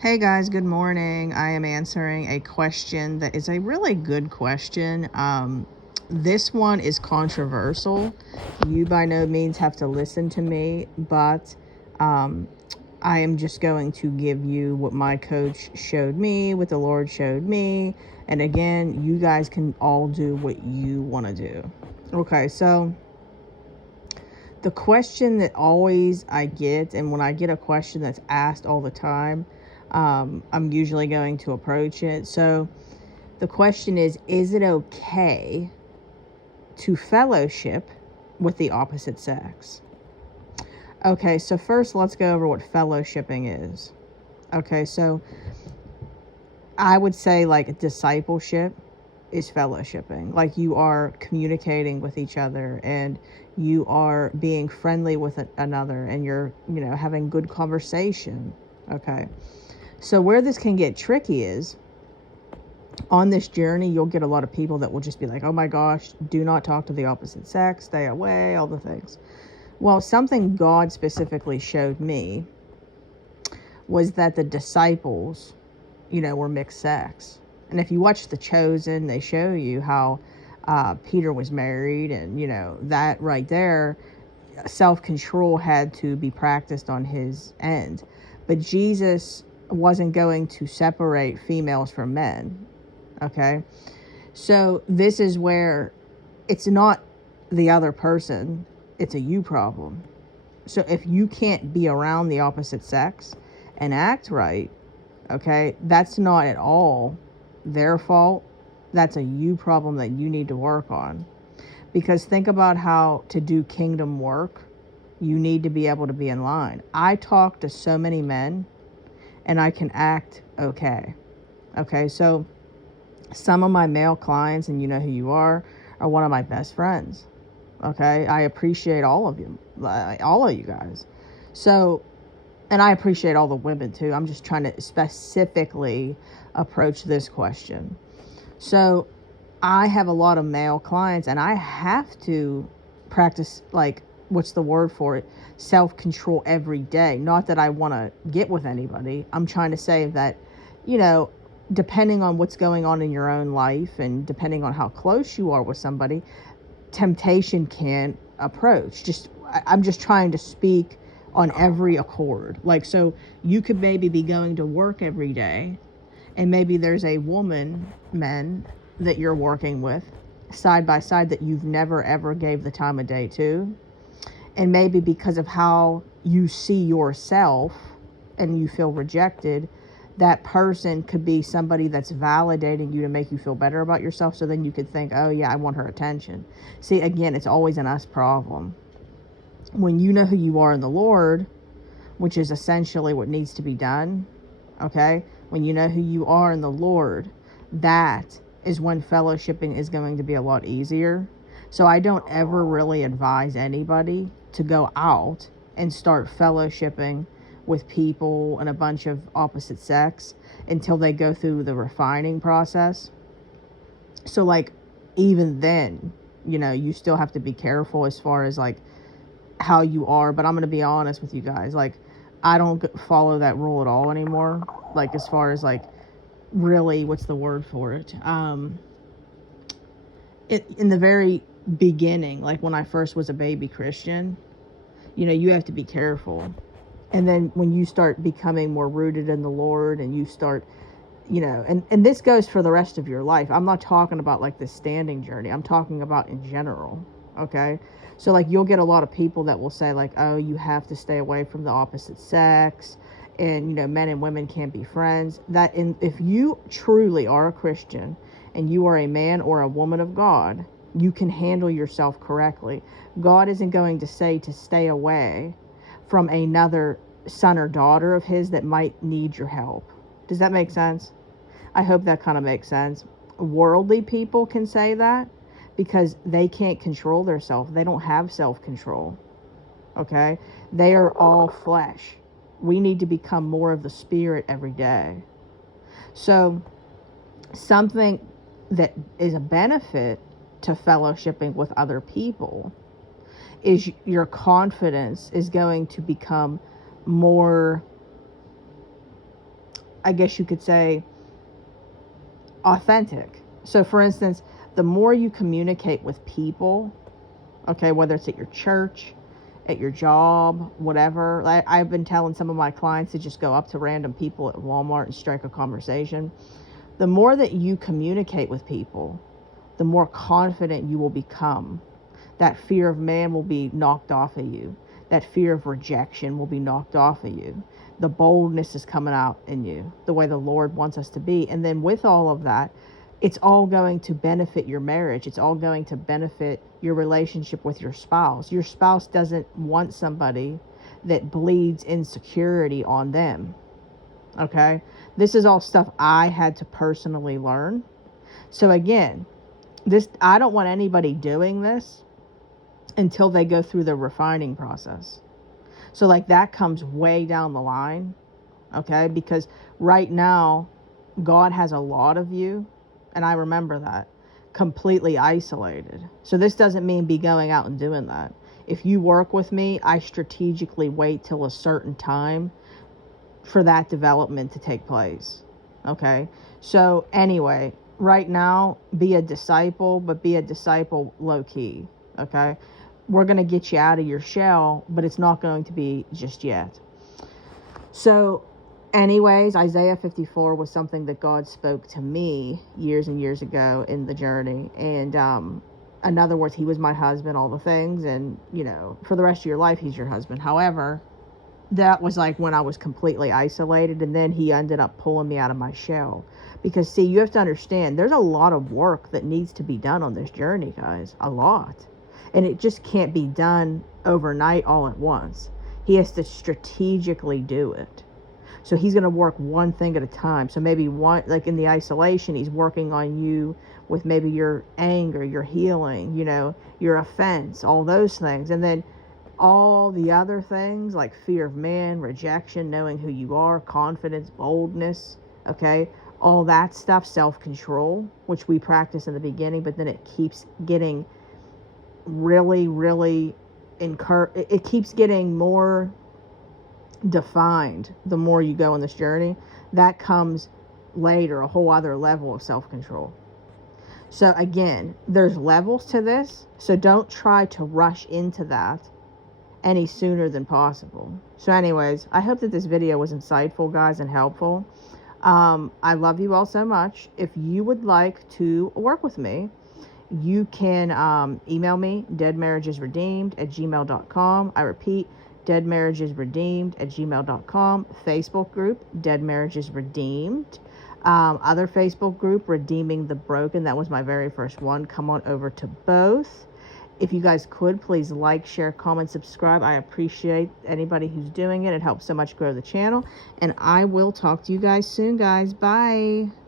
Hey guys, good morning. I am answering a question that is a really good question. This one is controversial. You by no means have to listen to me, but um, I am just going to give you what my coach showed me, what the Lord showed me. And again, you guys can all do what you want to do. Okay, so the question that always I get, and when I get a question that's asked all the time, I'm usually going to approach it. So the question is it okay to fellowship with the opposite sex? Okay, so first let's go over what fellowshipping is. Okay, so I would say like discipleship is fellowshipping. Like you are communicating with each other and you are being friendly with another and you're, having good conversation. Okay. So where this can get tricky is on this journey, you'll get a lot of people that will just be like, oh my gosh, do not talk to the opposite sex, stay away, all the things. Well, something God specifically showed me was that the disciples, were mixed sex. And if you watch The Chosen, they show you how Peter was married, and, that right there, self control had to be practiced on his end. But Jesus wasn't going to separate females from men. Okay. So this is where it's not the other person, it's a you problem. So if you can't be around the opposite sex and act right, okay, that's not at all their fault. That's a you problem that you need to work on. Because think about how to do kingdom work, you need to be able to be in line. I talk to so many men and I can act okay. Okay, so some of my male clients, and you know who you are one of my best friends. Okay, I appreciate all of you, all of you guys. So, and I appreciate all the women too. I'm just trying to specifically approach this question. So I have a lot of male clients and I have to practice, like, what's the word for it? Self-control every day. Not that I want to get with anybody. I'm trying to say that, you know, depending on what's going on in your own life and depending on how close you are with somebody, temptation can approach. I'm just trying to speak on every accord. Like, so you could maybe be going to work every day and maybe there's a men that you're working with side by side that you've never ever gave the time of day to, and maybe because of how you see yourself and you feel rejected, that person could be somebody that's validating you to make you feel better about yourself, so then you could think, oh yeah, I want her attention. See, again, it's always an us problem. When you know who you are in the Lord, which is essentially what needs to be done, okay, when you know who you are in the Lord, that is when fellowshipping is going to be a lot easier. So I don't ever really advise anybody to go out and start fellowshipping with people and a bunch of opposite sex until they go through the refining process. So, like, even then, you still have to be careful as far as like how you are. But I'm going to be honest with you guys, like, I don't follow that rule at all anymore. Like, as far as like, really, what's the word for it? In the very beginning, like when I first was a baby Christian, you have to be careful. And then when you start becoming more rooted in the Lord and you start, and this goes for the rest of your life. I'm not talking about like this standing journey. I'm talking about in general. Okay. So like you'll get a lot of people that will say like, oh, you have to stay away from the opposite sex and, men and women can't be friends. If you truly are a Christian and you are a man or a woman of God, you can handle yourself correctly. God isn't going to say to stay away from another son or daughter of his that might need your help. Does that make sense? I hope that kind of makes sense. Worldly people can say that because they can't control themselves. They don't have self-control. Okay? They are all flesh. We need to become more of the spirit every day. So, something that is a benefit to fellowshipping with other people is your confidence is going to become more I guess you could say, authentic. So for instance, the more you communicate with people, okay, whether it's at your church, at your job, whatever. I've been telling some of my clients to just go up to random people at Walmart and strike a conversation. The more that you communicate with people, the more confident you will become. That fear of man will be knocked off of you. That fear of rejection will be knocked off of you. The boldness is coming out in you, the way the Lord wants us to be. And then with all of that, it's all going to benefit your marriage. It's all going to benefit your relationship with your spouse. Your spouse doesn't want somebody that bleeds insecurity on them. Okay? This is all stuff I had to personally learn. So again, I don't want anybody doing this until they go through the refining process. So like that comes way down the line. Okay? Because right now, God has a lot of you, and I remember that, completely isolated. So this doesn't mean be going out and doing that. If you work with me, I strategically wait till a certain time for that development to take place. Okay? So anyway, right now, be a disciple, but be a disciple low key. Okay? We're going to get you out of your shell, but it's not going to be just yet. So anyways, Isaiah 54 was something that God spoke to me years and years ago in the journey. And in other words, he was my husband, all the things. And, you know, for the rest of your life, he's your husband. However, that was like when I was completely isolated. And then he ended up pulling me out of my shell. Because, see, you have to understand, there's a lot of work that needs to be done on this journey, guys. A lot. And it just can't be done overnight all at once. He has to strategically do it. So he's going to work one thing at a time. So maybe one, like in the isolation, he's working on you with maybe your anger, your healing, you know, your offense, all those things. And then all the other things like fear of man, rejection, knowing who you are, confidence, boldness, okay, all that stuff, self-control, which we practice in the beginning, but then it keeps getting really it keeps getting more defined the more you go on this journey. That comes later, a whole other level of self-control. So again, there's levels to this, so don't try to rush into that any sooner than possible. So anyways, I hope that this video was insightful, guys, and helpful. I love you all so much. If you would like to work with me, you can email me, deadmarriagesredeemed@gmail.com. I repeat, deadmarriagesredeemed@gmail.com. Facebook group, Dead Marriages Redeemed. Other Facebook group, Redeeming the Broken. That was my very first one. Come on over to both. If you guys could, please like, share, comment, subscribe. I appreciate anybody who's doing it. It helps so much grow the channel. And I will talk to you guys soon, guys. Bye.